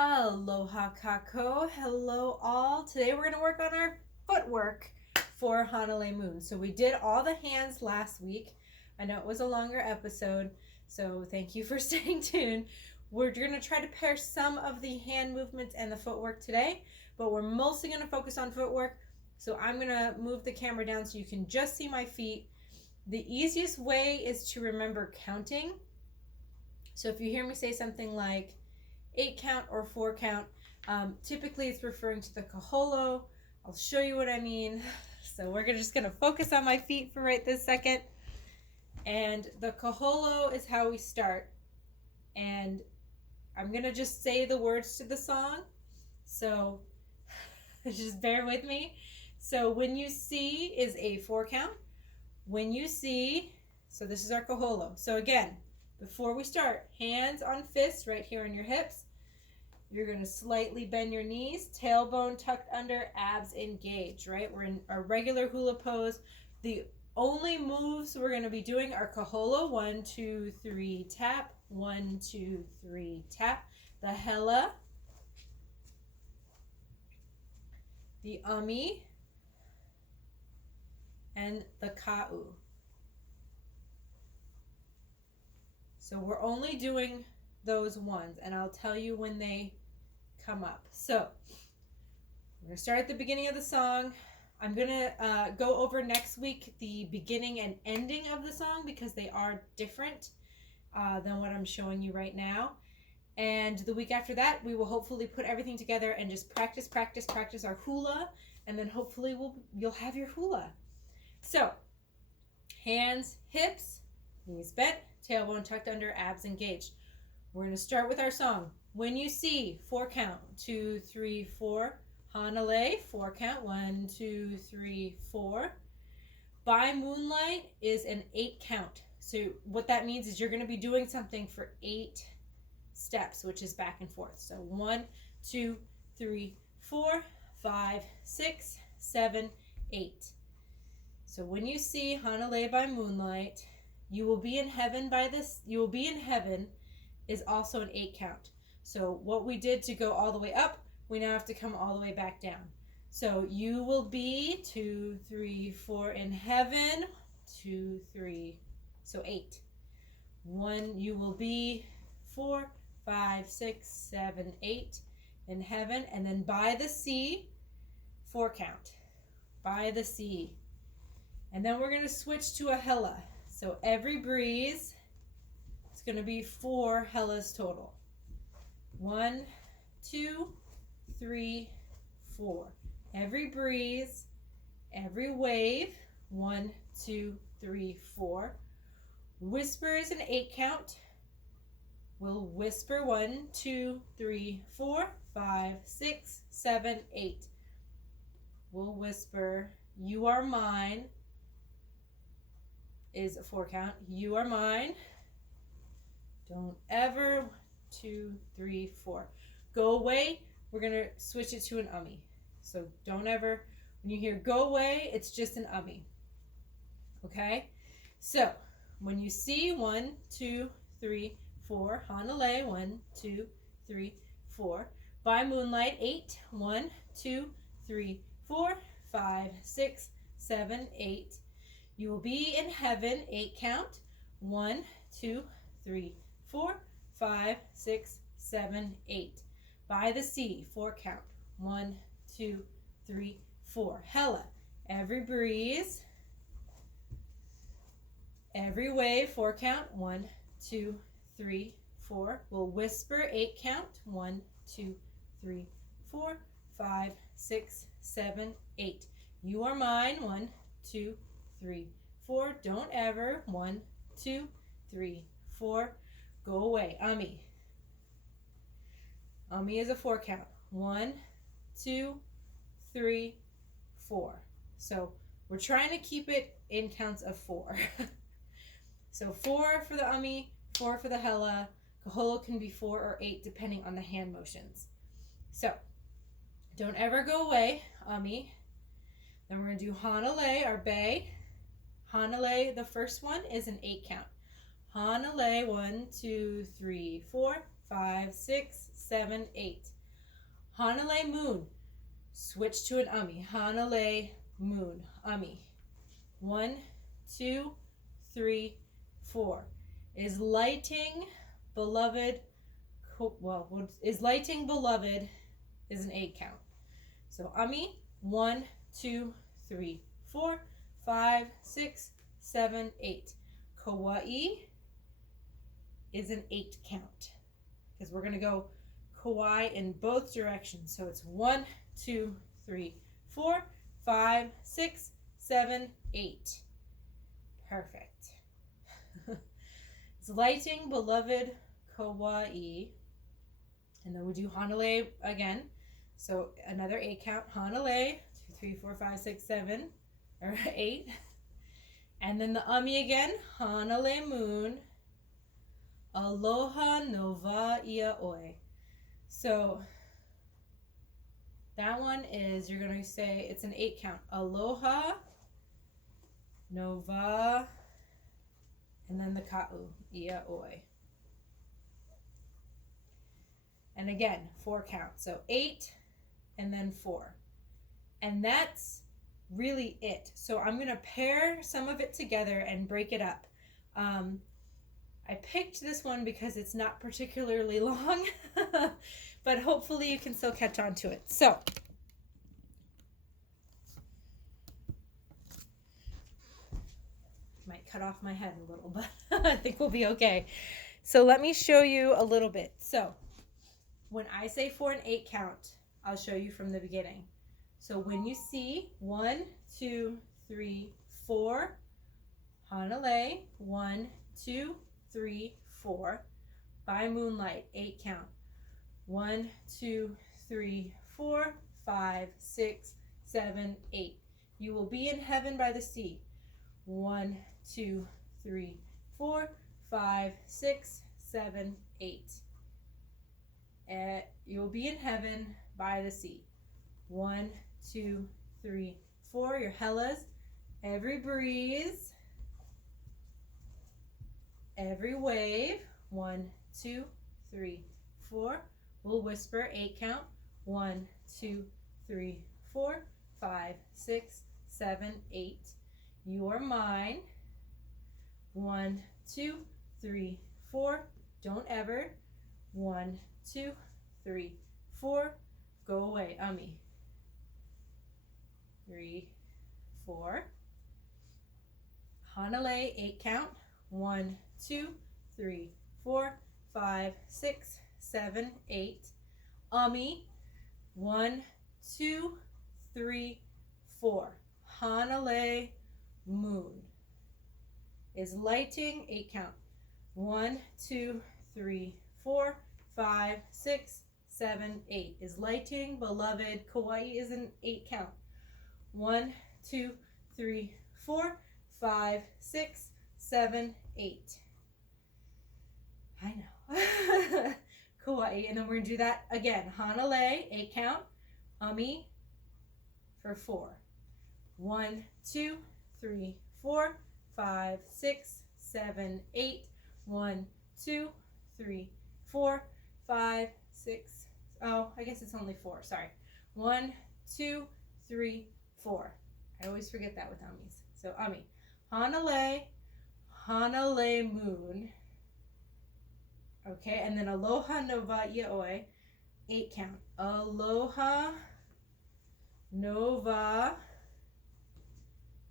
Aloha kako. Hello all. Today we're going to work on our footwork for Hanalei Moon. So we did all the hands last week. I know it was a longer episode, so thank you for staying tuned. We're going to try to pair some of the hand movements and the footwork today, but we're mostly going to focus on footwork. So I'm going to move the camera down so you can just see my feet. The easiest way is to remember counting. So if you hear me say something like 8 count or 4 count, typically it's referring to the kaholo. I'll show you what I mean. So we're just going to focus on my feet for right this second. And the kaholo is how we start. And I'm going to just say the words to the song. So just bear with me. So when you see is a 4 count. When you see, so this is our kaholo. So again, before we start, hands on fists right here on your hips. You're going to slightly bend your knees, tailbone tucked under, abs engaged, right? We're in our regular hula pose. The only moves we're going to be doing are kaholo, 1, 2, 3, tap, 1, 2, 3, tap. The hela, the umi, and the ka'u. So we're only doing those ones, and I'll tell you when they come up. So we're gonna start at the beginning of the song. I'm gonna go over next week the beginning and ending of the song because they are different than what I'm showing you right now. And the week after that, we will hopefully put everything together and just practice our hula, and then hopefully you'll have your hula. So hands, hips, knees bent, tailbone tucked under, abs engaged. We're going to start with our song. When you see, 4 count, 2, 3, 4. Hanalei, 4 count, 1, 2, 3, 4. By moonlight is an 8 count. So what that means is you're going to be doing something for 8 steps, which is back and forth. So 1, 2, 3, 4, 5, 6, 7, 8. So when you see Hanalei by moonlight, you will be in heaven by this. You will be in heaven is also an 8 count. So what we did to go all the way up, we now have to come all the way back down. So you will be 2, 3, 4 in heaven, 2, 3, so 8. 1, you will be 4, 5, 6, 7, 8 in heaven, and then by the sea, 4 count. By the sea. And then we're going to switch to a hela. So every breeze, it's going to be 4 helas total. 1, 2, 3, 4. Every breeze, every wave, 1, 2, 3, 4. Whisper is an 8 count. We'll whisper 1, 2, 3, 4, 5, 6, 7, 8. We'll whisper, you are mine, is a 4 count. You are mine. Don't ever, 2, 3, 4. Go away, we're going to switch it to an umi. So don't ever, when you hear go away, it's just an umi. Okay? So when you see 1, 2, 3, 4, Hanalei, 1, 2, 3, 4. By moonlight, 8, 1, 2, 3, 4, 5, 6, 7, 8. You will be in heaven, 8 count. 1, 2, 3, 4, 5, 6, 7, 8. By the sea, 4 count. 1, 2, 3, 4. Hela, every breeze, every wave, 4 count. 1, 2, 3, 4. We'll whisper, 8 count. 1, 2, 3, 4, 5, 6, 7, 8. You are mine. 1, 2, 3, 4. Don't ever. 1, 2, 3, 4. Go away. Umi. Umi is a 4 count. 1, 2, 3, 4. So we're trying to keep it in counts of 4. So 4 for the umi, 4 for the hela. Kaholo can be 4 or 8 depending on the hand motions. So don't ever go away. Umi. Then we're going to do Hanalei, our bay. Hanalei, the first one, is an 8 count. Hanalei, 1, 2, 3, 4, 5, 6, 7, 8. Hanalei Moon. Switch to an umi. Hanalei Moon. Umi. 1, 2, 3, 4. Is lighting beloved, is lighting beloved is an 8 count. So umi, 1, 2, 3, 4, 5, 6, 7, 8. Kauai is an 8 count because we're going to go kauai in both directions. So it's 1, 2, 3, 4, 5, 6, 7, 8. Perfect. It's lighting beloved kauai. And then we'll do Hanalei again. So another 8 count. Hanalei, 2, 3, 4, 5, 6, 7, or 8. And then the umi again. Hanalei Moon. Aloha nova ia oi. So that one is, you're going to say, it's an 8 count. Aloha, nova, and then the ka'u, ia oi. And again, 4 count. So 8 and then 4. And that's really it. So I'm going to pair some of it together and break it up. I picked this one because it's not particularly long, but hopefully you can still catch on to it. So might cut off my head a little, but I think we'll be okay. So let me show you a little bit. So when I say for an 8 count, I'll show you from the beginning. So when you see 1, 2, 3, 4, Hanalei, 1, 2, 3, 4, by moonlight, 8 count. 1, 2, 3, 4, 5, 6, 7, 8. You will be in heaven by the sea. 1, 2, 3, 4, 5, 6, 7, 8. You will be in heaven by the sea. 1, 2, 3, 4. Your hellas. Every breeze. Every wave. 1, 2, 3, 4. We'll whisper 8 count. 1, 2, 3, 4, 5, 6, 7, 8. You are mine. 1, 2, 3, 4. Don't ever. 1, 2, 3, 4. Go away. Umi. 3, 4. Hanalei, 8 count. 1, 2, 3, 4, 5, 6, 7, 8. Umi. 1, 2, 3, 4. Hanalei Moon is lighting, 8 count. 1, 2, 3, 4, 5, 6, 7, 8 is lighting, beloved. Kauai is an 8 count. 1, 2, 3, 4, 5, 6, 7, 8. I know. Kauai. And then we're going to do that again. Hanalei, 8 count. Umi for 4. 1, 2, 3, 4, 5, 6, 7, 8. 1, 2, 3, 4, 5, 6. Oh, I guess it's only 4. Sorry. 1, 2, 3, 4. I always forget that with umis. So umi. Hanalei, Hanalei Moon. Okay, and then aloha nova ia oi. 8 count. Aloha nova.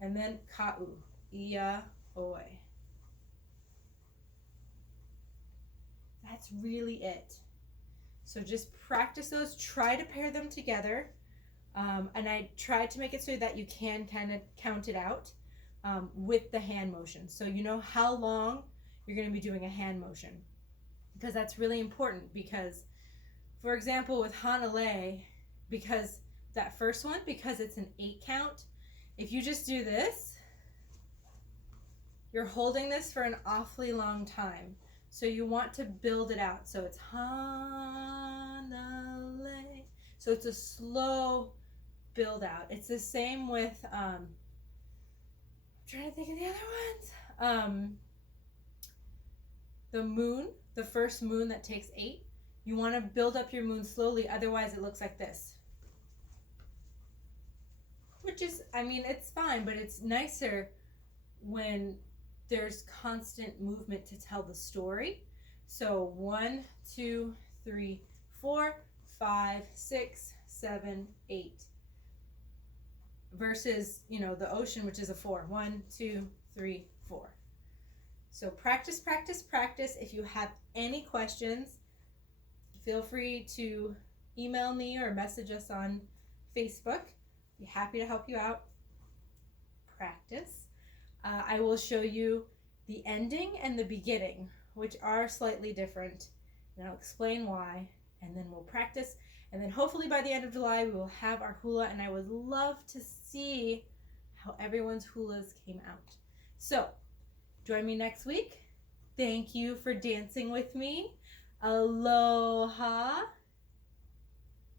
And then ka'u ia oi. That's really it. So just practice those. Try to pair them together. And I tried to make it so that you can kind of count it out with the hand motion. So you know how long you're going to be doing a hand motion. Because that's really important. Because, for example, with Hanalei, because that first one, because it's an 8 count, if you just do this, you're holding this for an awfully long time. So you want to build it out. So it's Hanalei. So it's a slow build out. It's the same with, I'm trying to think of the other ones. The moon, the first moon that takes 8. You want to build up your moon slowly, otherwise it looks like this. Which is, I mean, it's fine, but it's nicer when there's constant movement to tell the story. So 1, 2, 3, 4, 5, 6, 7, 8. Versus, you know, the ocean, which is a 4. 1, 2, 3, 4. So practice, practice, practice. If you have any questions, feel free to email me or message us on Facebook. Be happy to help you out. Practice. I will show you the ending and the beginning, which are slightly different, and I'll explain why, and then we'll practice, and then hopefully by the end of July we will have our hula, and I would love to see how everyone's hulas came out. So join me next week. Thank you for dancing with me. Aloha.